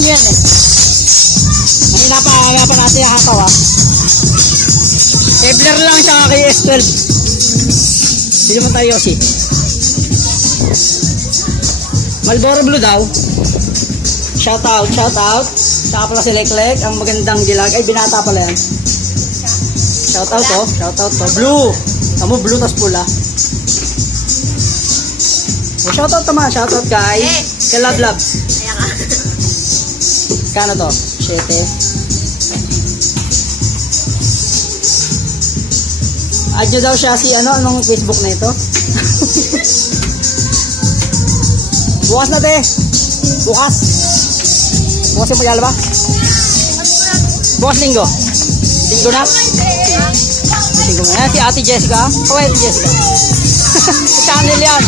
nyo yan eh. Ngayon napakagapan natin yung hataw ah. Kevlar lang siya kay S12. Hindi naman tayo Yoshi. Marlboro Blue daw. Shout out, shout out. Saka pala si Leklek, ang magandang dilag. Ay, binata pala yan. Shout out to, shout out to. Blue. Tamo blue tas pula. Oh, shout out naman, shout out kay Love Love. Kaya ka. Kano to? 7. Add nyo daw siya si ano, anong Facebook na ito? Bukas na te. Bukas. Bukas yung maglalaba? Bukas linggo. Linggo na? Linggo na. Ayan si Ate Jessica. Kawai Ate Jessica. Sa channel yan.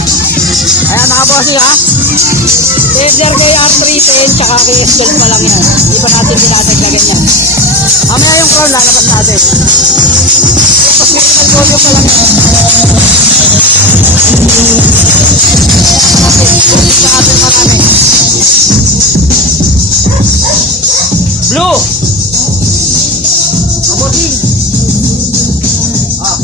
Ayan nakabossing ha. Tender kay R310 tsaka kay S12 pa lang yan. Hindi pa natin dinadagdagan yan. Mamaya yung crown lalabas natin. Tapos minimal volume pa lang yan. Sa atin marami. Blue! Mabuting! Ah.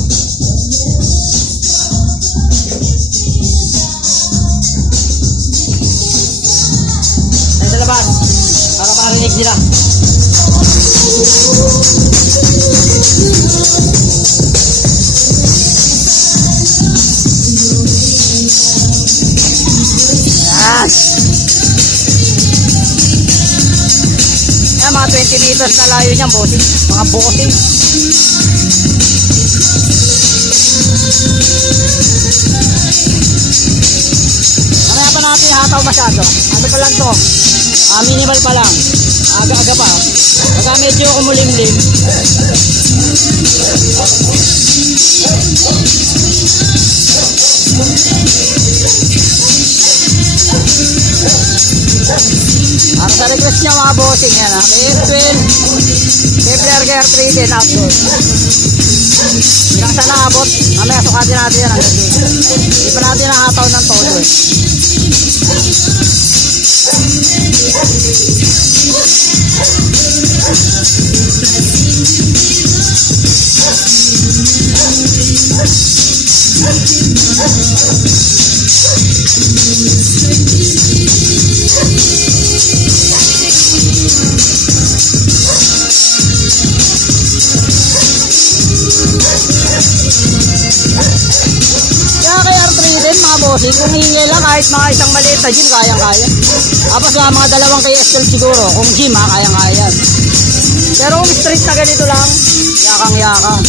Ay, sa labas. Para makarinig nila. Yan! Yan, mga 20 meters na layo niyan, bossing. Mga bossing. Mamaya pa natin hataw masyado. Ano pa lang to? Minimal pa lang. Aga-aga pa. Pagka medyo kumulimlim. Ang sa request niya mga bossing yan ha. Kay 12, Kevlar kay R310 outdoor. Hanggang sa naabot, mamaya sukatin natin yan hanggang dito. Hindi pa natin nakataw ng todo eh. Kaya kay R310 mga bossing, kung hingi lang kahit mga isang maliit na gym, kayang-kaya. Tapos mga dalawang kay S12 siguro, kung gym ha, kayang-kaya. Pero kung street na ganito lang, yakang-yakang.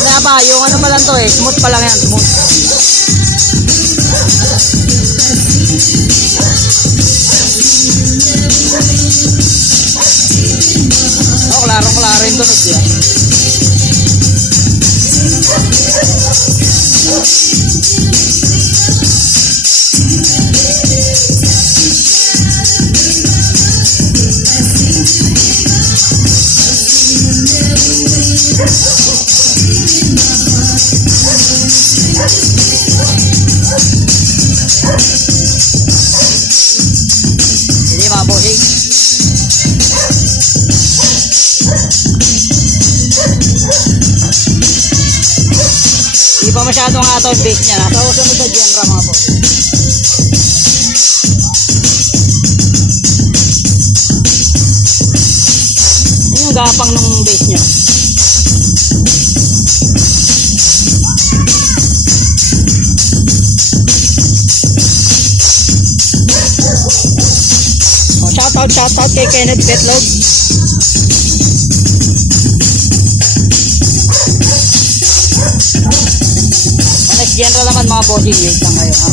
Ano ba, yung ano pa lang to eh, smooth pa lang yan, smooth. Oh, klaro-klaro yung tunog yan. Hindi mga bossing. Hindi pa masyadong hataw yung base niya. Nasa usunod na genre mga bossing. Yan yung gapang ng base niya. Shout out kay Kenneth Betlog. Honest general naman mga bossing, wait lang kayo ha.